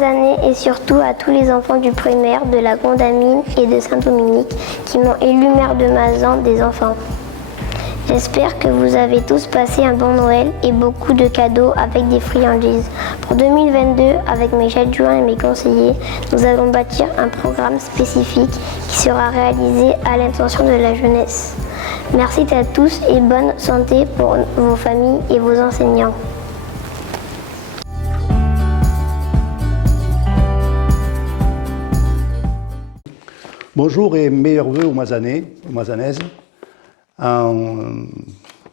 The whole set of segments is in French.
Mazanais et surtout à tous les enfants du primaire de la Condamine et de Saint-Dominique qui m'ont élu maire de Mazan des enfants. J'espère que vous avez tous passé un bon Noël et beaucoup de cadeaux avec des friandises. Pour 2022, avec mes adjoints et mes conseillers, nous allons bâtir un programme spécifique qui sera réalisé à l'intention de la jeunesse. Merci à tous et bonne santé pour vos familles et vos enseignants. Bonjour et meilleurs vœux aux Mazanais, aux Mazanaises. En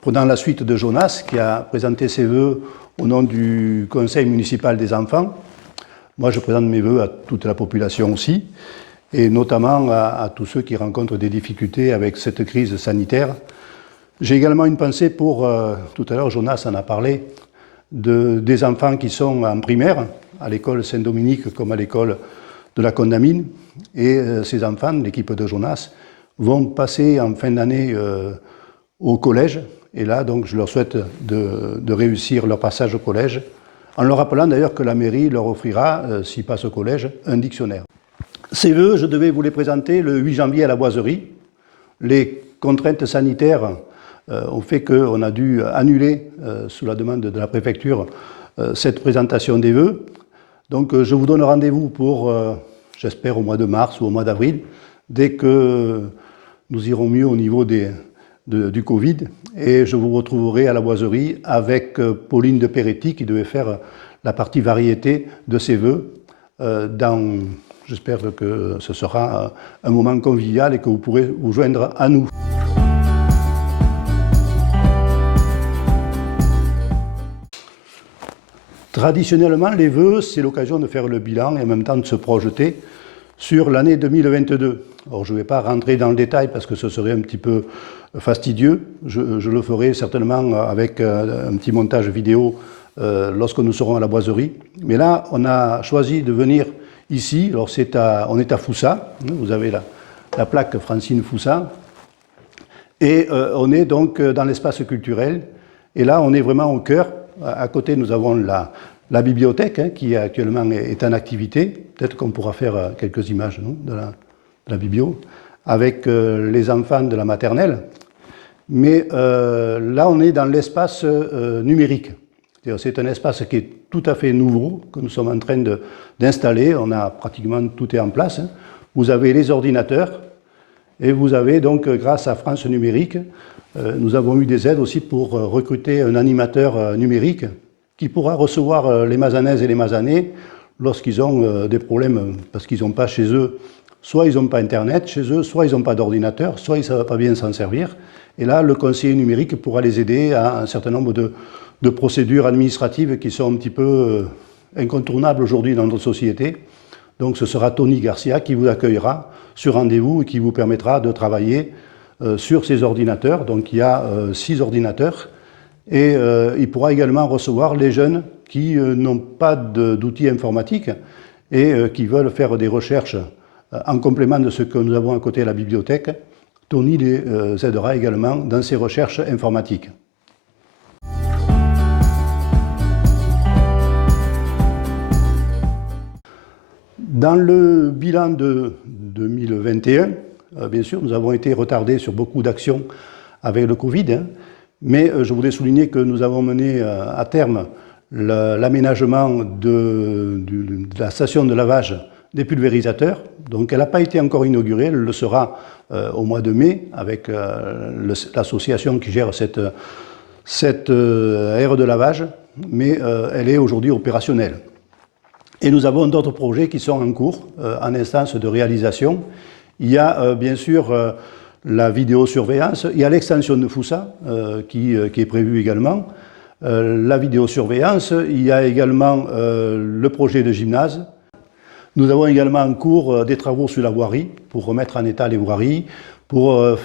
prenant la suite de Jonas qui a présenté ses vœux au nom du Conseil municipal des enfants, moi je présente mes vœux à toute la population aussi, et notamment à tous ceux qui rencontrent des difficultés avec cette crise sanitaire. J'ai également une pensée pour, tout à l'heure Jonas en a parlé, des enfants qui sont en primaire, à l'école Saint-Dominique comme à l'école de la Condamine, et ces enfants, l'équipe de Jonas, vont passer en fin d'année au collège. Et là, donc, je leur souhaite de réussir leur passage au collège, en leur rappelant d'ailleurs que la mairie leur offrira, s'ils passent au collège, un dictionnaire. Ces vœux, je devais vous les présenter le 8 janvier à la Boiserie. Les contraintes sanitaires ont fait qu'on a dû annuler, sous la demande de la préfecture, cette présentation des vœux. Donc, je vous donne rendez-vous pour, j'espère, au mois de mars ou au mois d'avril, dès que nous irons mieux au niveau du Covid, et je vous retrouverai à la Boiserie avec Pauline de Peretti qui devait faire la partie variété de ses vœux. J'espère que ce sera un moment convivial et que vous pourrez vous joindre à nous. Traditionnellement, les vœux, c'est l'occasion de faire le bilan et en même temps de se projeter sur l'année 2022. Alors, je ne vais pas rentrer dans le détail parce que ce serait un petit peu fastidieux. Je le ferai certainement avec un petit montage vidéo lorsque nous serons à la Boiserie. Mais là, on a choisi de venir ici. Alors, on est à Foussa. Vous avez la plaque Francine Foussa. Et on est donc dans l'espace culturel. Et là, on est vraiment au cœur. À côté, nous avons la bibliothèque qui actuellement est en activité. Peut-être qu'on pourra faire quelques images de la biblio avec les enfants de la maternelle. Mais là, on est dans l'espace numérique. C'est un espace qui est tout à fait nouveau, que nous sommes en train d'installer. On a pratiquement tout est en place. Vous avez les ordinateurs et vous avez donc, grâce à France Numérique, nous avons eu des aides aussi pour recruter un animateur numérique qui pourra recevoir les Mazanaises et les Mazanais lorsqu'ils ont des problèmes parce qu'ils n'ont pas chez eux, soit ils n'ont pas Internet chez eux, soit ils n'ont pas d'ordinateur, soit ils ne savent pas bien s'en servir. Et là, le conseiller numérique pourra les aider à un certain nombre de procédures administratives qui sont un petit peu incontournables aujourd'hui dans notre société. Donc ce sera Tony Garcia qui vous accueillera sur rendez-vous et qui vous permettra de travailler sur ces ordinateurs. Donc il y a 6 ordinateurs et il pourra également recevoir les jeunes qui n'ont pas d'outils informatiques et qui veulent faire des recherches en complément de ce que nous avons à côté de la bibliothèque. Tony les aidera également dans ses recherches informatiques. Dans le bilan de 2021, bien sûr, nous avons été retardés sur beaucoup d'actions avec le Covid, mais je voudrais souligner que nous avons mené à terme l'aménagement de la station de lavage des pulvérisateurs. Donc elle n'a pas été encore inaugurée, elle le sera au mois de mai avec l'association qui gère cette aire de lavage, mais elle est aujourd'hui opérationnelle. Et nous avons d'autres projets qui sont en cours, en instance de réalisation. Il y a bien sûr la vidéosurveillance, il y a l'extension de Foussa qui est prévue également, la vidéosurveillance, il y a également le projet de gymnase. Nous avons également en cours des travaux sur la voirie pour remettre en état les voiries, pour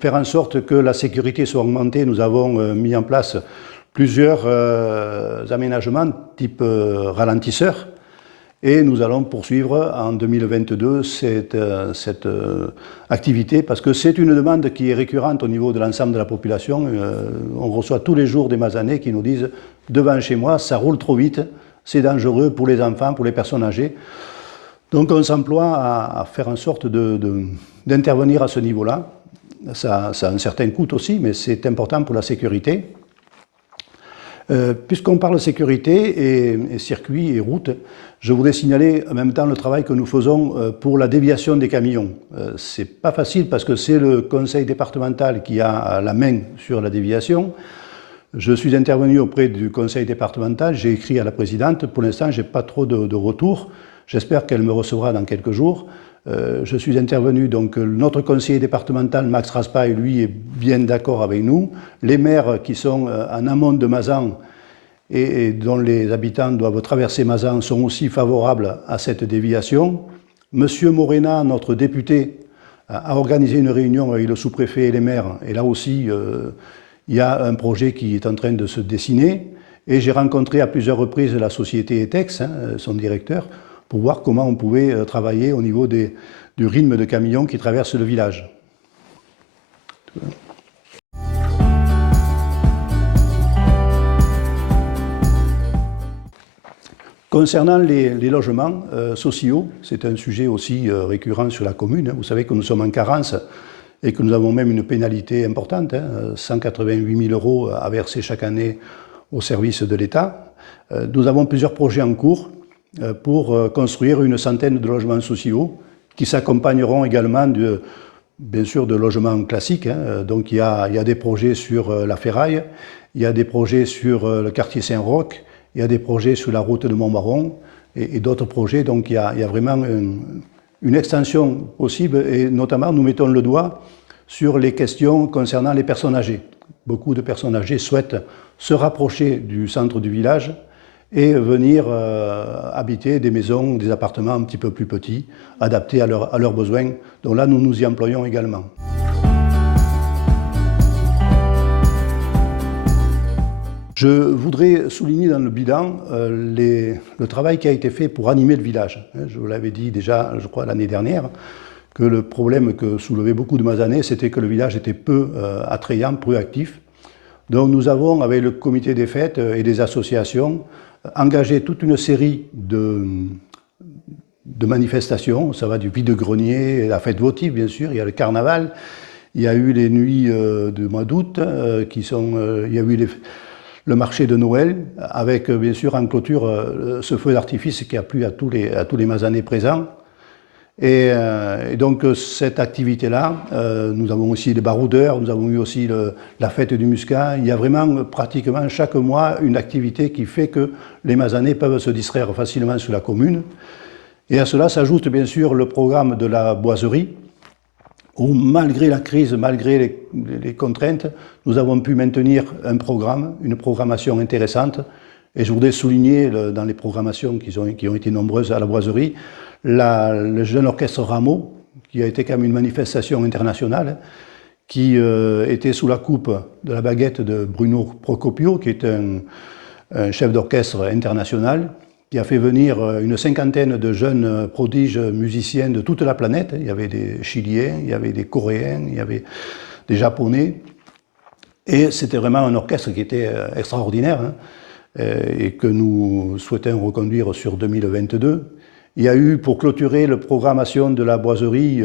faire en sorte que la sécurité soit augmentée. Nous avons mis en place plusieurs aménagements type ralentisseur. Et nous allons poursuivre en 2022 cette activité parce que c'est une demande qui est récurrente au niveau de l'ensemble de la population. On reçoit tous les jours des Mazanais qui nous disent « devant chez moi, ça roule trop vite, c'est dangereux pour les enfants, pour les personnes âgées. Donc on s'emploie à faire en sorte d'intervenir à ce niveau-là. Ça a un certain coût aussi, mais c'est important pour la sécurité. Puisqu'on parle de sécurité et circuits et routes, je voudrais signaler en même temps le travail que nous faisons pour la déviation des camions. C'est pas facile parce que c'est le conseil départemental qui a la main sur la déviation. Je suis intervenu auprès du conseil départemental, j'ai écrit à la présidente. Pour l'instant, je n'ai pas trop de retour. J'espère qu'elle me recevra dans quelques jours. Je suis intervenu, donc notre conseiller départemental, Max Raspail, lui, est bien d'accord avec nous. Les maires qui sont en amont de Mazan et dont les habitants doivent traverser Mazan sont aussi favorables à cette déviation. Monsieur Morena, notre député, a organisé une réunion avec le sous-préfet et les maires. Et là aussi, il y a un projet qui est en train de se dessiner. Et j'ai rencontré à plusieurs reprises la société ETEX, son directeur, pour voir comment on pouvait travailler au niveau du rythme de camions qui traversent le village. Concernant les logements sociaux, c'est un sujet aussi récurrent sur la commune. Vous savez que nous sommes en carence et que nous avons même une pénalité importante, 188 000 € à verser chaque année au service de l'État. Nous avons plusieurs projets en cours pour construire une centaine de logements sociaux qui s'accompagneront également bien sûr de logements classiques. Donc il y a des projets sur la Ferraille, il y a des projets sur le quartier Saint-Roch, il y a des projets sur la route de Montbaron et d'autres projets. Donc il y a vraiment une extension possible et notamment nous mettons le doigt sur les questions concernant les personnes âgées. Beaucoup de personnes âgées souhaitent se rapprocher du centre du village et venir habiter des maisons, des appartements un petit peu plus petits, adaptés à leurs besoins. Donc là, nous nous y employons également. Je voudrais souligner dans le bilan le travail qui a été fait pour animer le village. Je vous l'avais dit déjà, je crois, l'année dernière, que le problème que soulevaient beaucoup de Mazanais, c'était que le village était peu attrayant, peu actif. Donc nous avons, avec le comité des fêtes et des associations, engagé toute une série de manifestations. Ça va du vide-grenier, la fête votive bien sûr, il y a le carnaval, il y a eu les nuits du mois d'août, il y a eu le marché de Noël, avec bien sûr en clôture ce feu d'artifice qui a plu à tous les Mazanais présents. Et donc cette activité-là, nous avons aussi les baroudeurs, nous avons eu aussi la fête du muscat. Il y a vraiment pratiquement chaque mois une activité qui fait que les Mazanais peuvent se distraire facilement sur la commune. Et à cela s'ajoute bien sûr le programme de la boiserie, où malgré la crise, malgré les contraintes, nous avons pu maintenir un programme, une programmation intéressante. Et je voudrais souligner dans les programmations qui ont été nombreuses à la boiserie, le jeune orchestre Rameau, qui a été quand même une manifestation internationale, qui était sous la coupe de la baguette de Bruno Procopio, qui est un chef d'orchestre international, qui a fait venir une cinquantaine de jeunes prodiges musiciens de toute la planète. Il y avait des Chiliens, il y avait des Coréens, il y avait des Japonais. Et c'était vraiment un orchestre qui était extraordinaire, et que nous souhaitons reconduire sur 2022. Il y a eu, pour clôturer la programmation de la boiserie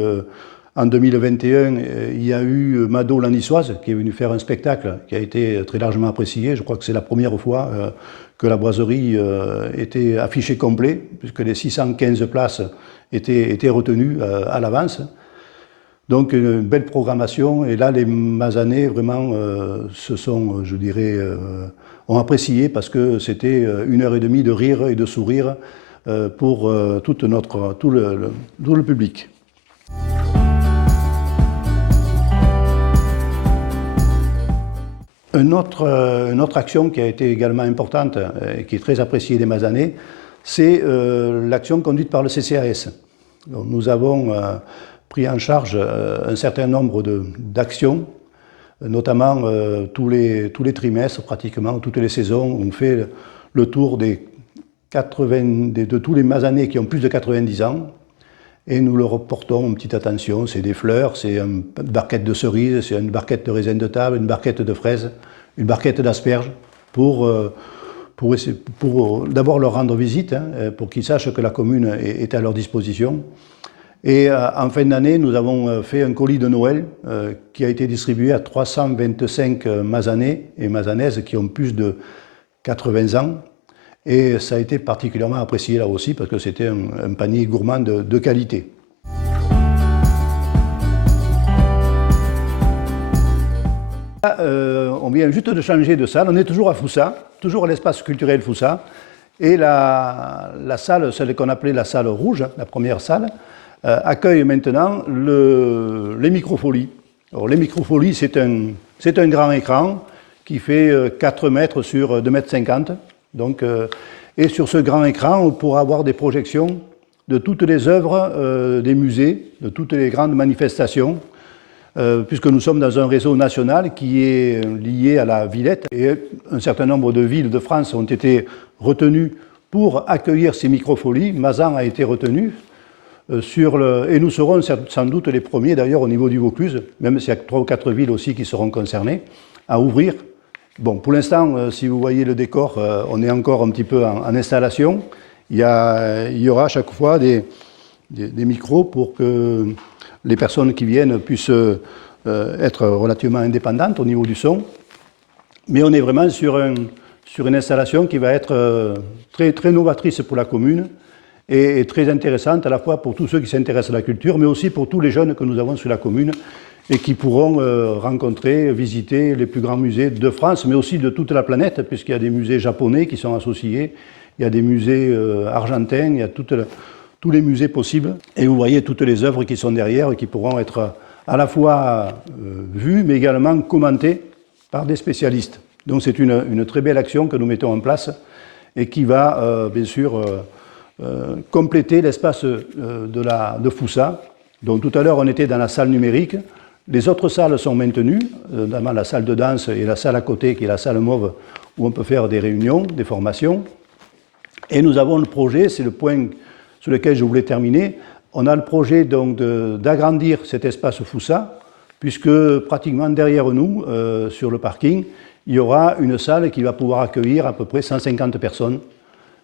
en 2021, il y a eu Mado la Niçoise qui est venu faire un spectacle qui a été très largement apprécié. Je crois que c'est la première fois que la boiserie était affichée complet, puisque les 615 places étaient retenues à l'avance. Donc une belle programmation, et là les Mazanais vraiment je dirais, ont apprécié parce que c'était 1h30 de rire et de sourire pour tout le public. Une autre action qui a été également importante et qui est très appréciée des Mazanais, c'est l'action conduite par le CCAS. Donc, nous avons pris en charge un certain nombre d'actions, notamment tous les trimestres, pratiquement toutes les saisons. On fait le tour de tous les Mazanais qui ont plus de 90 ans, et nous leur portons une petite attention. C'est des fleurs, c'est une barquette de cerises, c'est une barquette de raisin de table, une barquette de fraises, une barquette d'asperges, pour pour d'abord leur rendre visite, pour qu'ils sachent que la commune est à leur disposition. Et en fin d'année, nous avons fait un colis de Noël qui a été distribué à 325 Mazanais et Mazanaises qui ont plus de 80 ans. Et ça a été particulièrement apprécié là aussi parce que c'était un panier gourmand de qualité. Là, on vient juste de changer de salle, on est toujours à Foussa, toujours à l'espace culturel Foussa. Et la salle, celle qu'on appelait la salle rouge, la première salle, accueille maintenant les microfolies. Alors, les microfolies, c'est un grand écran qui fait 4 mètres sur 2,50 m. Donc, et sur ce grand écran, on pourra avoir des projections de toutes les œuvres des musées, de toutes les grandes manifestations, puisque nous sommes dans un réseau national qui est lié à la Villette. Et un certain nombre de villes de France ont été retenues pour accueillir ces microfolies. Mazan a été retenu. Et nous serons sans doute les premiers d'ailleurs au niveau du Vaucluse, même s'il y a 3 ou 4 villes aussi qui seront concernées, à ouvrir. Bon, pour l'instant, si vous voyez le décor, on est encore un petit peu en installation. Il y aura à chaque fois des micros pour que les personnes qui viennent puissent être relativement indépendantes au niveau du son. Mais on est vraiment sur une installation qui va être très, très novatrice pour la commune et très intéressante à la fois pour tous ceux qui s'intéressent à la culture, mais aussi pour tous les jeunes que nous avons sur la commune et qui pourront rencontrer, visiter les plus grands musées de France, mais aussi de toute la planète, puisqu'il y a des musées japonais qui sont associés, il y a des musées argentins, il y a tous les musées possibles. Et vous voyez toutes les œuvres qui sont derrière et qui pourront être à la fois vues, mais également commentées par des spécialistes. Donc c'est une très belle action que nous mettons en place et qui va, bien sûr, compléter l'espace de Foussa. Donc tout à l'heure, on était dans la salle numérique. Les autres salles sont maintenues, notamment la salle de danse et la salle à côté, qui est la salle mauve, où on peut faire des réunions, des formations. Et nous avons le projet, c'est le point sur lequel je voulais terminer, on a le projet donc d'agrandir cet espace Foussa, puisque pratiquement derrière nous, sur le parking, il y aura une salle qui va pouvoir accueillir à peu près 150 personnes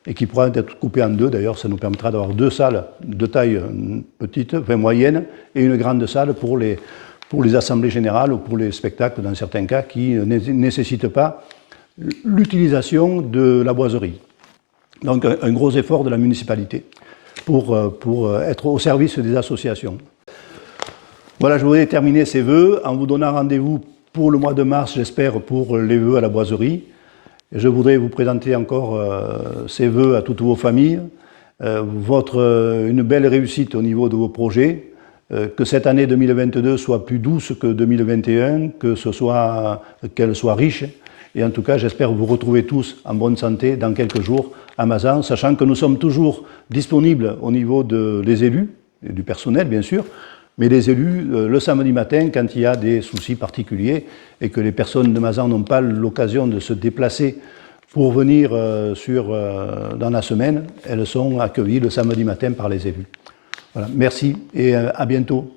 et qui pourra être coupée en deux. D'ailleurs, ça nous permettra d'avoir 2 salles de taille petite, enfin moyenne, et une grande salle pour les assemblées générales ou pour les spectacles, dans certains cas, qui ne nécessitent pas l'utilisation de la boiserie. Donc un gros effort de la municipalité pour être au service des associations. Voilà, je voudrais terminer ces vœux en vous donnant rendez-vous pour le mois de mars, j'espère, pour les vœux à la boiserie. Et je voudrais vous présenter encore ces vœux à toutes vos familles, une belle réussite au niveau de vos projets, que cette année 2022 soit plus douce que 2021, qu'elle soit riche. Et en tout cas, j'espère vous retrouver tous en bonne santé dans quelques jours à Mazan, sachant que nous sommes toujours disponibles au niveau des élus, et du personnel bien sûr, mais les élus le samedi matin quand il y a des soucis particuliers et que les personnes de Mazan n'ont pas l'occasion de se déplacer pour venir dans la semaine, elles sont accueillies le samedi matin par les élus. Voilà, merci et à bientôt.